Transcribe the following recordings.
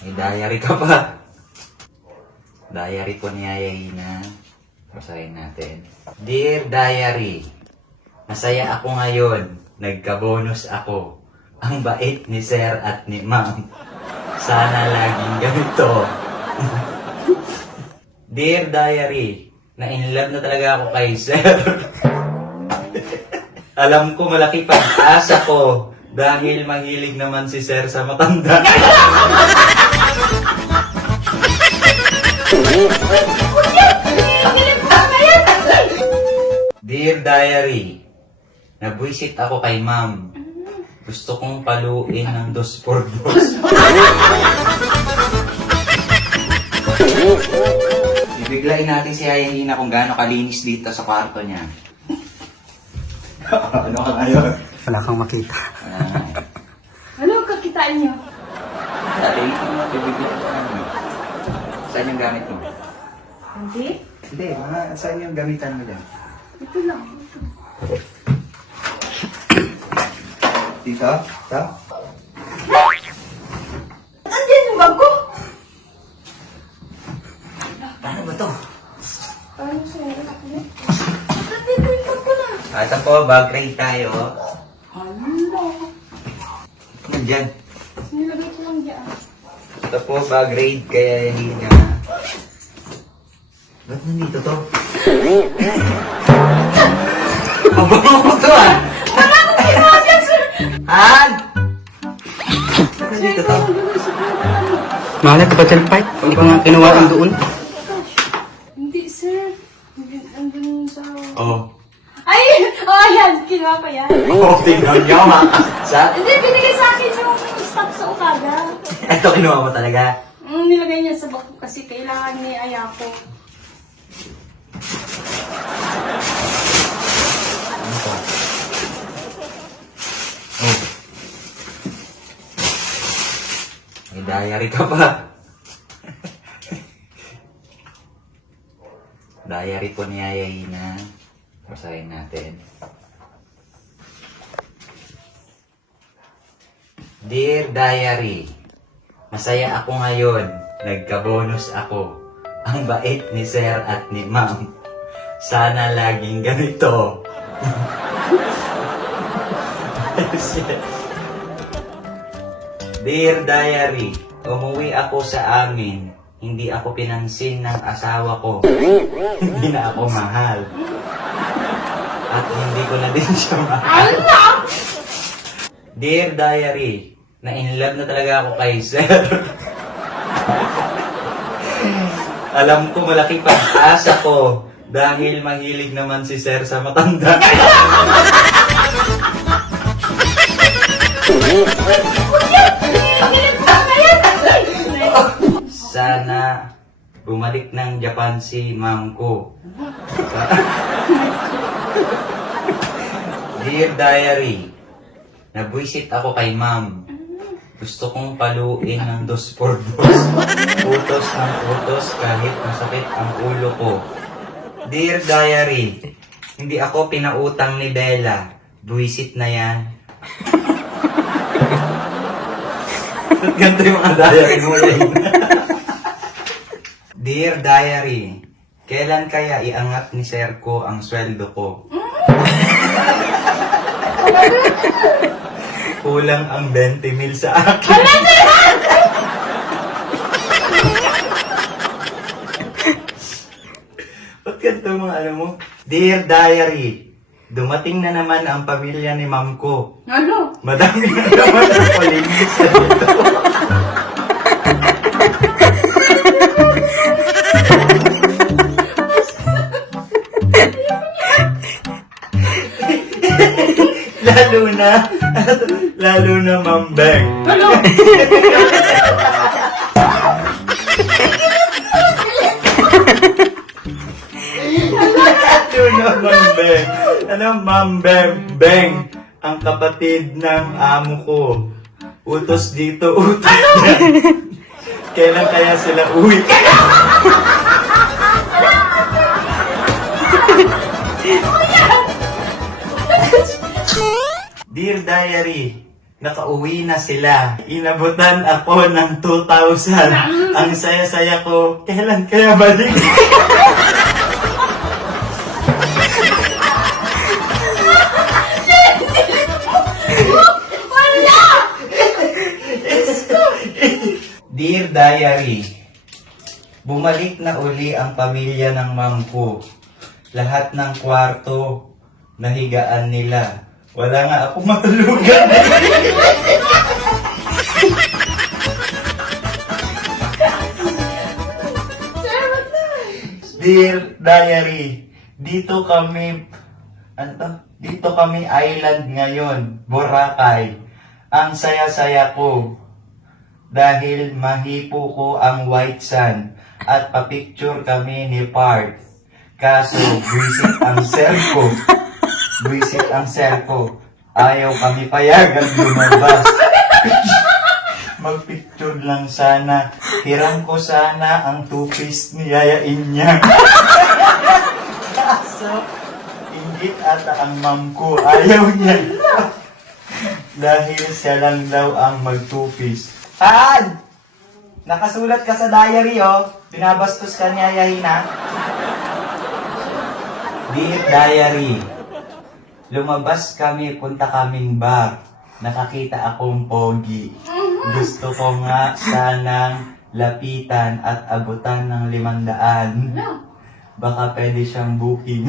May diary ka pa. Diary po ni Yayayina. Basahin natin. Dear Diary, masaya ako ngayon. Nagka-bonus ako. Ang bait ni Sir at ni Ma'am. Sana laging ganito. Dear Diary, na-inlove na talaga ako kay Sir. Alam ko malaki pag-asa ko dahil mahilig naman si Sir sa matanda. Dear Diary, nabwisit ako kay Ma'am. Gusto kong paluin ng 2x2. Ibiglain natin si Yayayina kung gaano kalinis dito sa kwarto niya. Ano ka ngayon? Wala kang makita. Ano kakitain niyo? Dati ito mo, bibigyan ko namin. Saan yung gamit mo? Hindi? Hindi, saan yung gamitan mo dyan? Ito lang. Dito? Ito? Andiyan yung bag ko! Paano ba to? Ano sa'yo? Ba't dito yung bag ko na? Ito po, bag raid tayo. Hala. Yan dyan. Nilagay ko lang dyan. Ito po, bag raid kaya hindi niya. Ba't nandito to? Mabango ko to ah! Wala akong ginawa dyan, sir! Han! Ba't nandito to? Mahal ka ba dyan, Pai? Hindi ko nga kinuha ang doon. Hindi, sir. Andun sa... Oh. Ay! Oh, yan! Kinuha ko yan. Oh, tingnan niyo, makakasa. Hindi, binigay sa akin yung stock sa Okada. Ito, kinuha mo talaga. Nilagay niya sa bag ko kasi kailangan ni Ayako. Ano to? Oh. May diary ka pa. Diary po ni Yayayina. Basahin natin. Dear Diary, masaya ako ngayon. Nagka-bonus ako. Ang bait ni Sir at ni Ma'am. Sana laging ganito. Dear Diary, umuwi ako sa amin. Hindi ako pinansin ng asawa ko. Hindi na ako mahal. At hindi ko na din siya mahal. Dear Diary, na-inlove na talaga ako kay Sir. Alam ko malaki pag-asa ko dahil mahilig naman si Sir sa matanda. Sana bumalik ng Japan si Ma'am ko. Dear Diary, nabwisit ako kay Ma'am. Gusto kong paluin ng 2x2. Utos ng utos kahit masakit ang ulo ko. Dear Diary, hindi ako pinautang ni Bella. Buwisit na yan. Ba't ganito yung mga diary mo rin? Dear Diary, kailan kaya iangat ni Sir ko ang sweldo ko? Kulang ang 20 mil sa akin. Ba't ganito mga ano mo? Dear Diary, dumating na naman ang pamilya ni Ma'am ko. Ano? Madami na naman ang palinis sa dito. lalo na Ma'am Beng. Ano? Lalo na Ma'am Beng. Ano Ma'am Beng? Beng, ang kapatid ng amo ko. Utos dito, utos dyan. Kailan kaya sila uwi? Dear Diary, Nakauwi na sila. Inabutan ako ng 2,000. Ang saya-saya ko. Kailan kaya balik? Dear Diary, bumalik na uli ang pamilya ng ma'am ko. Lahat ng kwarto, nahigaan nila. Wala nga ako matulugan. Sir, wag na. Dear Diary, dito kami island ngayon, Boracay. Ang saya-saya ko dahil mahipo ko ang white sand at papicture kami ni Park. Kaso, buwisit ang sel ko. Ayaw kami payagan lumabas. Magpicture lang sana. Hiram ko sana ang two-piece ni Yaya Inya. Kaso, inggit ata ang ma'am ko. Ayaw niya. Dahil siya lang daw ang mag-two-piece. Han! Nakasulat ka sa diary, oh. Binabastos ka niya, Yahina. Dear Diary, lumabas kami, punta kaming bar. Nakakita akong pogi. Gusto ko nga sanang lapitan at abutan ng 500. Baka pwede siyang booking.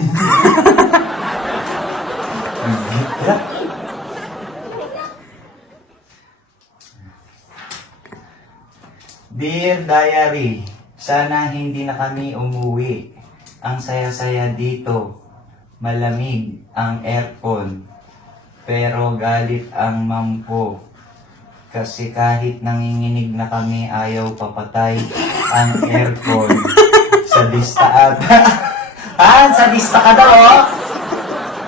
Dear Diary, sana hindi na kami umuwi. Ang saya-saya dito. Malamig ang aircon. Pero galit ang ma'am ko. Kasi kahit nanginginig na kami, ayaw papatay ang aircon. Sadista ata. Han, sadista ka daw, oh!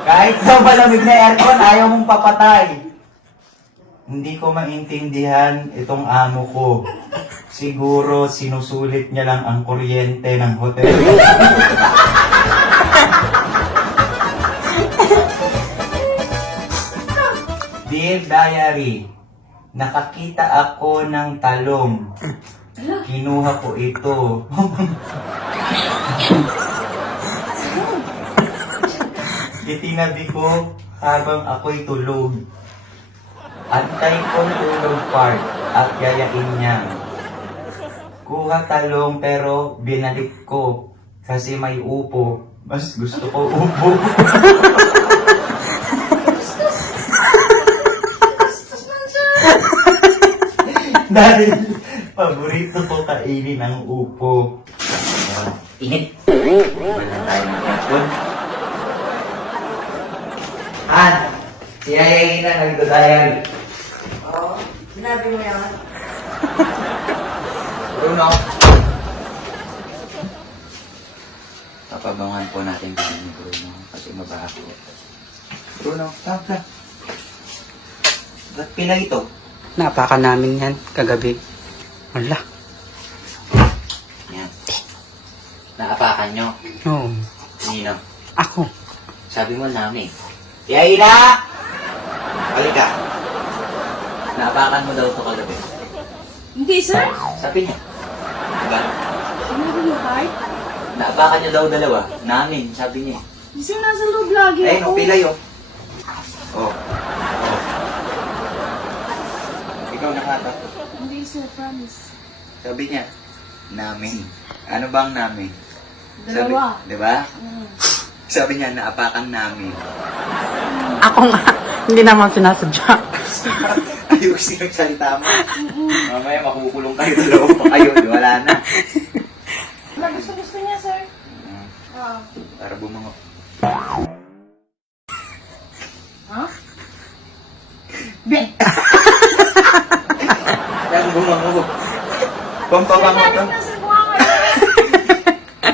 Kahit daw malamig na aircon, ayaw mong papatay. Hindi ko maintindihan itong amo ko. Siguro sinusulit niya lang ang kuryente ng hotel. Dear Diary, nakakita ako ng talong. Kinuha ko ito. Itinabi ko habang ako'y tulog. Antay kong tulog part at yayain niya. Kuha talong pero binalik ko kasi may upo. Mas gusto ko upo. Dahil paborito ko kainin ang upo. Init. Wala tayo ng aircon. Han, si Yaya na nagdo-diary. Oo, sinabi mo yan. Bruno. Papabangan po natin kami ni Bruno kasi mabaho. Bruno, tama. Ba't pila ito? Napakan namin yan kagabi. Wala. Yan. Naapakan nyo. Oo. Nino. Ako. Sabi mo namin. Yaina! Halika. Naapakan mo daw ito kagabi. Hindi, sir. Sabi niya. Diba? Sinabi mo, Bart? Naapakan niya daw dalawa. Namin, sabi niya. Sir, nasa loob lagi Ay, ako. no, pilay oh. Oh. Ikaw nakatakot. Hindi, sir, promise. Sabi niya, namin. Ano bang namin? Dalawa. Sabi, di ba? Mm. Sabi niya, naapakan namin. Ako nga. Hindi naman sinasadya. Ayusin yung salita mo. Mamaya makukulong kayo dalawa pa kayo. Wala na. Gusto niya, sir. Ah. Para bumango. Ha? Be! Para bumango. Pampabango to. Na, sir, buha ka.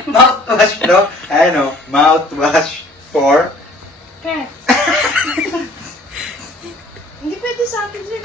Mouthwash, no? Ano? Mouthwash for... Cat. Hindi pwede sa akin, sir.